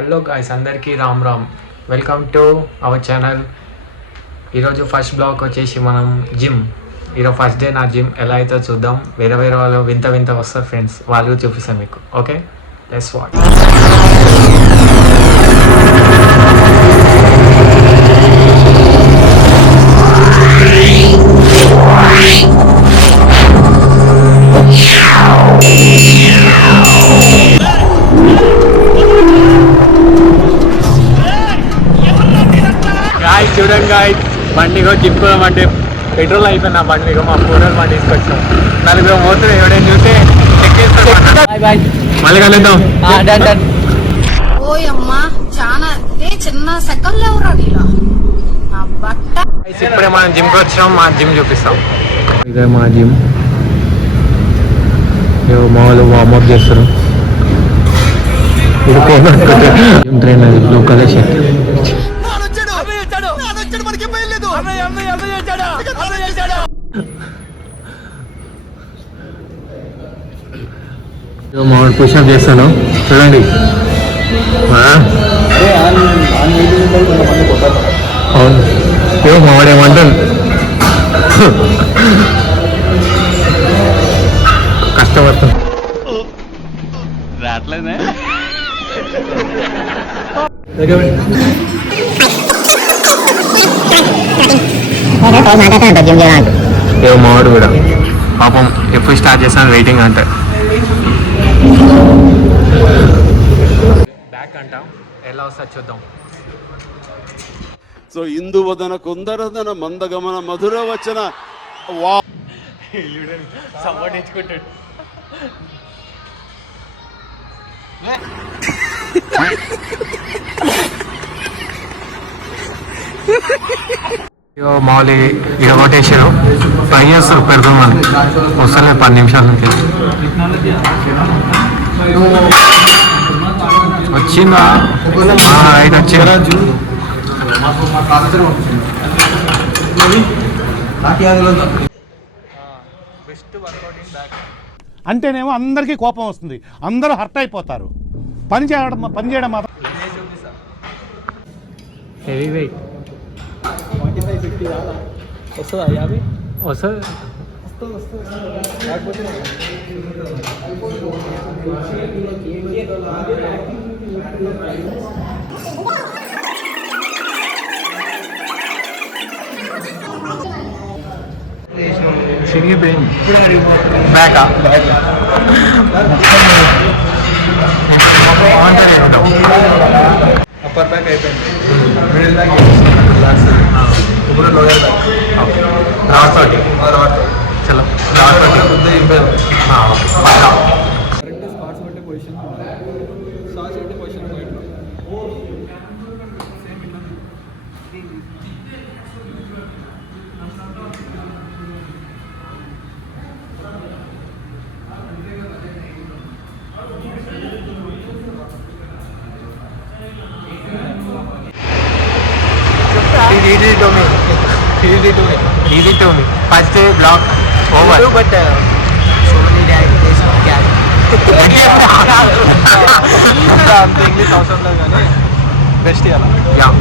Hello guys, అందరికీ Ram Ram. Welcome to our channel. ఈరోజు first blog వచ్చేసి మనం జిమ్. ఈరోజు ఫస్ట్ డే నా జిమ్ ఎలా అయితే చూద్దాం. వేరే వాళ్ళు వింత వింత వస్తారు ఫ్రెండ్స్, వాళ్ళు చూపిస్తాను మీకు. Okay, let's watch. గాయస్ చూడండి గాయస్, బండిగో జిప్పుకోమంటే పెట్రోల్ అయిపోయింది. నా బండిగో మా ఫోర్ బండి తీసుకొచ్చాం. నలుగురు పోతుంది, ఎవడైనా చూస్తే చెక్ చేస్తాం. మళ్ళీ కలుద్దాం. ఇప్పుడే మనం జిమ్కి వచ్చాం, మా జిమ్ చూపిస్తాం. ఇదే మా జిమ్. మా వాళ్ళు వార్మప్ చేస్తారు. Gym trainer blue colour shirt. మామిడి పుషప్ చేస్తాను చూడండి. అవును, మామిడి ఏమంటాను, కష్టపడతాను. రావట్లేదే మావాడు కూడా పాపం ఎప్పుడు స్టార్ట్ చేస్తాను వెయిటింగ్ అంటే. బ్యాక్ అంటాం, ఎలా వస్తా చూద్దాం. సో ఇందువదన కుందరదన మందగమన మధుర వచన వా సంపాదించుకుంటాడు. మామూలు ఇక కొట్టేసారు, ట్రై చేస్తారు పెడతామని. వస్తలేదు 10 నిమిషాల నుంచి. వచ్చిందా? రైట్ వచ్చారా? అంటేనేమో అందరికీ కోపం వస్తుంది, అందరూ హర్ట్ అయిపోతారు. పని చేయడం మాత్రం హెవీ వెయిట్ వస్తుందా? 50 వస్తుంది. సిరిగిపోయింది. బ్యాకా అప్పర్ బ్యాక్ అయిపోయింది. మిడిల్ బ్యాక్ ఇప్పుడు లోయర్ బ్యాక్ రావతోటి చలో రావతోటి స్పాట్స్ బట్టి పొజిషన్ సార్స్ బట్టి position easy to me. First day vlog over. But so many days of carry. English awesome. Best. Yeah.